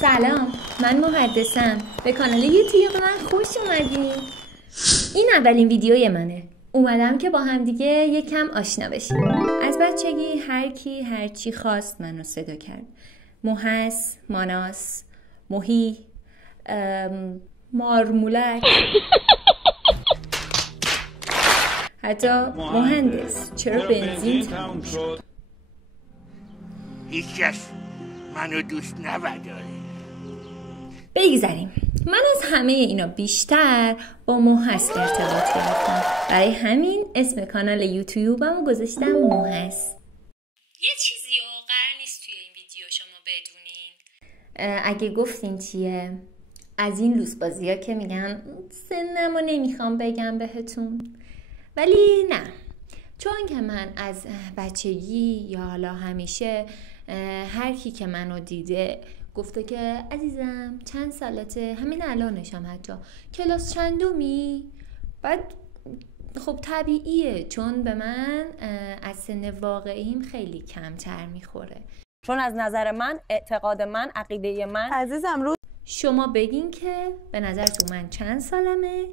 سلام، من محدثم. به کانال یوتیوب من خوش اومدین. این اولین ویدیوی منه. اومدم که با هم دیگه یکم آشنا بشیم. از بچگی هر کی هر چی خواست منو صدا کرد. محس، ماناس، موهی، مارمولک، حتی مهندس. چرا بنزین تموم شد؟ هیچکس منو دوست نداره. بگذاریم. من از همه اینا بیشتر با محس ارتباط گرفتم. برای همین اسم کانال یوتیوبمو گذاشتم محس. یه چیزی قرار نیست توی این ویدیو شما بدونین. اگه گفتین چیه؟ از این لوس بازی‌ها که میگن سنمو نمیخوام بگم بهتون. ولی نه. چون که من از بچگی یا حالا همیشه هر کی که منو دیده گفته که عزیزم چند سالته، همین الانشم حتی کلاس چندمی؟ بعد خب طبیعیه، چون به من از سن واقعیم خیلی کمتر میخوره. چون از نظر من، اعتقاد من، عقیده من، عزیزم رو شما بگین که به نظرتون من چند سالمه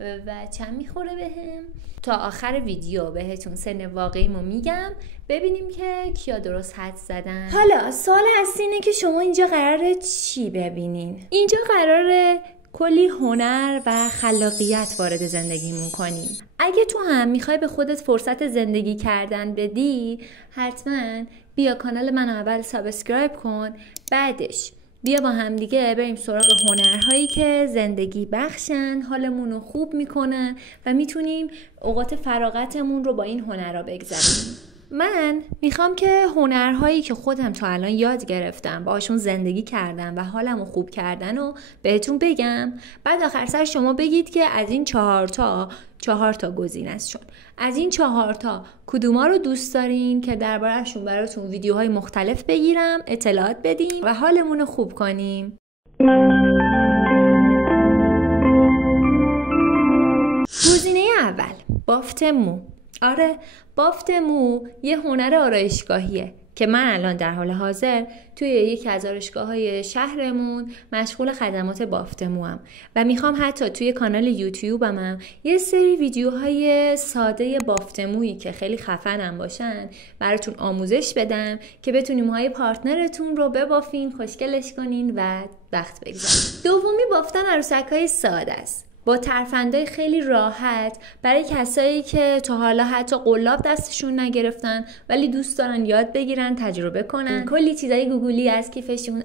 و چند میخوره بهم. تا آخر ویدیو بهتون سن واقعیمو میگم، ببینیم که کیا درست حدس زدن. حالا سوال اصلی اینه که شما اینجا قراره چی ببینین؟ اینجا قراره کلی هنر و خلاقیت وارد زندگیمون کنیم. اگه تو هم میخوای به خودت فرصت زندگی کردن بدی، حتما بیا کانال من اول سابسکرایب کن، بعدش بیا با هم دیگه بریم سراغ هنرهایی که زندگی بخشن، حالمون رو خوب میکنن و میتونیم اوقات فراغتمون رو با این هنرها بگذرونیم. من میخوام که هنرهایی که خودم تا الان یاد گرفتم، باهاشون زندگی کردم و حالمو خوب کردن رو بهتون بگم. بعد آخر سر شما بگید که از این چهار تا گزینه است. چون از این 4 کدوما رو دوست دارین که درباره‌شون براتون ویدیوهای مختلف بگیرم، اطلاعات بدیم و حالمون رو خوب کنیم. گزینه اول، بافت مو. آره، بافت مو یه هنر آرایشگاهیه که من الان در حال حاضر توی یکی از آرایشگاه‌های شهرمون مشغول خدمات بافت موام و میخوام حتی توی کانال یوتیوبم یه سری ویدیوهای ساده بافت مویی که خیلی خفنم باشن براتون آموزش بدم که بتونین موهای پارتنرتون رو ببافین، خوشگلش کنین و وقت بگذارین. دومی بافتن عروسک‌های ساده است، با ترفندهای خیلی راحت برای کسایی که تا حالا حتی قلاب دستشون نگرفتن ولی دوست دارن یاد بگیرن، تجربه کنن، کلی چیزای گوگلی از کیفشون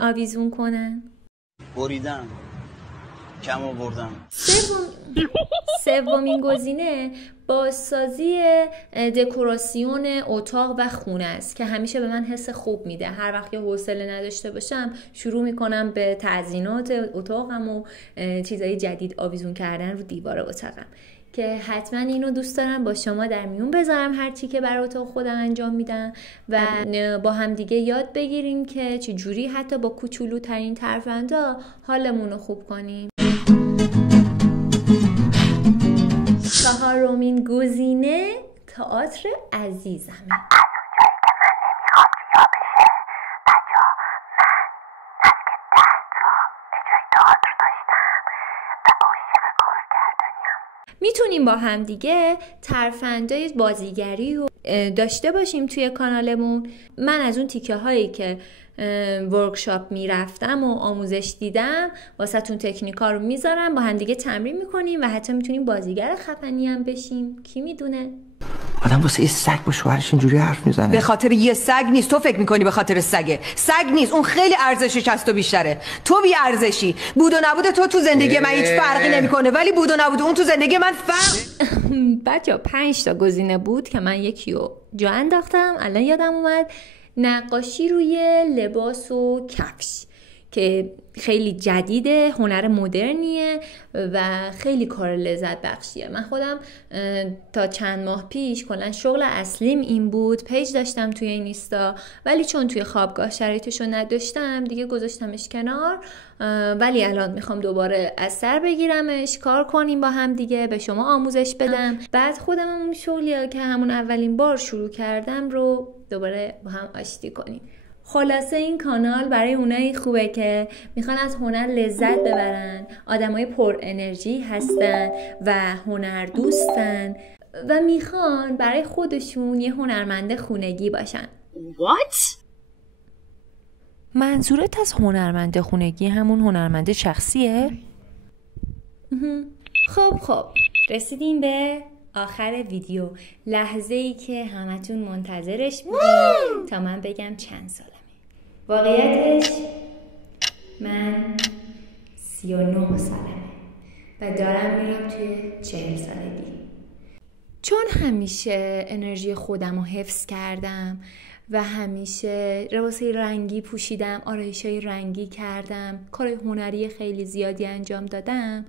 آویزون کنن. بریدم، کم آوردم. سومین گزینه بازسازی دکوراسیون اتاق و خونه است که همیشه به من حس خوب میده. هر وقت که حوصله نداشته باشم شروع میکنم به تزیینات اتاقم و چیزای جدید آویزون کردن رو دیوار اتاقم که حتما اینو دوست دارم با شما در میون بذارم هر چی که برای اتاق خودم انجام میدم و با هم دیگه یاد بگیریم که چجوری حتی با کوچولوترین ترفندا حالمون رو خوب کنیم. چهارمین گزینه تئاتر عزیزمه. میتونیم با هم دیگه ترفندای بازیگری رو داشته باشیم توی کانالمون. من از اون تیکه هایی که ورکشاپ میرفتم و آموزش دیدم واسه تون تکنیکا رو میذارم، با هم دیگه تمرین میکنیم و حتی میتونیم بازیگر خفنی هم بشیم، کی میدونه. آدم واسه یه سگ با شوهرش اینجوری حرف میزنه. به خاطر یه سگ نیست، تو فکر میکنی به خاطر سگه. سگ نیست، اون خیلی ارزشش از تو بیشتره. تو بی ارزشی. بود و نبود تو زندگی من هیچ فرقی نمیکنه، ولی بود و نبود اون تو زندگی من فرق. بچا 5 تا گزینه بود که من یکیو جا انداختم. الان یادم اومد نقاشی روی لباس و کفش که خیلی جدیده، هنر مدرنیه و خیلی کار لذت بخشیه. من خودم تا چند ماه پیش کلا شغل اصلیم این بود، پیج داشتم توی اینستا، ولی چون توی خوابگاه شرایطشو نداشتم دیگه گذاشتمش کنار. ولی الان میخوام دوباره از سر بگیرمش، کار کنیم با هم دیگه، به شما آموزش بدم، بعد خودم اون شغلی که همون اولین بار شروع کردم رو دوباره با هم آشتی کنیم. خلاصه این کانال برای اونایی خوبه که میخوان از هنر لذت ببرن، آدمای پر انرژی هستن و هنر دوستن و میخوان برای خودشون یه هنرمند خونگی باشن. What؟ منظورت از هنرمند خونگی همون هنرمند شخصیه؟ خب رسیدیم به آخر ویدیو، لحظه‌ای که همتون منتظرش بودین تا من بگم چند سالمه. واقعیتش من 39 سالمه و دارم میرم توی 40 سالگی. چون همیشه انرژی خودم رو حفظ کردم و همیشه لباسای رنگی پوشیدم، آرایشای رنگی کردم، کارهای هنری خیلی زیادی انجام دادم،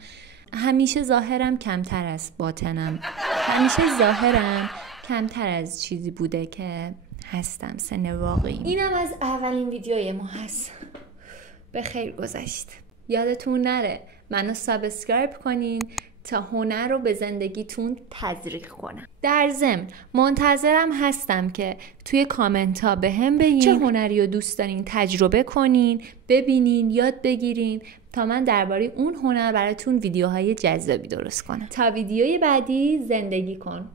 همیشه ظاهرم کمتر از باطنم، همیشه ظاهرم کمتر از چیزی بوده که هستم سن واقعی. اینم از اولین ویدیوی ما هست. به خیر گذشت. یادتون نره منو سابسکرایب کنین تا هنر رو به زندگیتون تزریق کنم. در ضمن منتظرم هستم که توی کامنت ها به هم بگین چه هنری رو دوست دارین تجربه کنین، ببینین، یاد بگیرین تا من درباره اون هنر براتون ویدیوهای جذابی درست کنم. تا ویدیوی بعدی زندگی کن.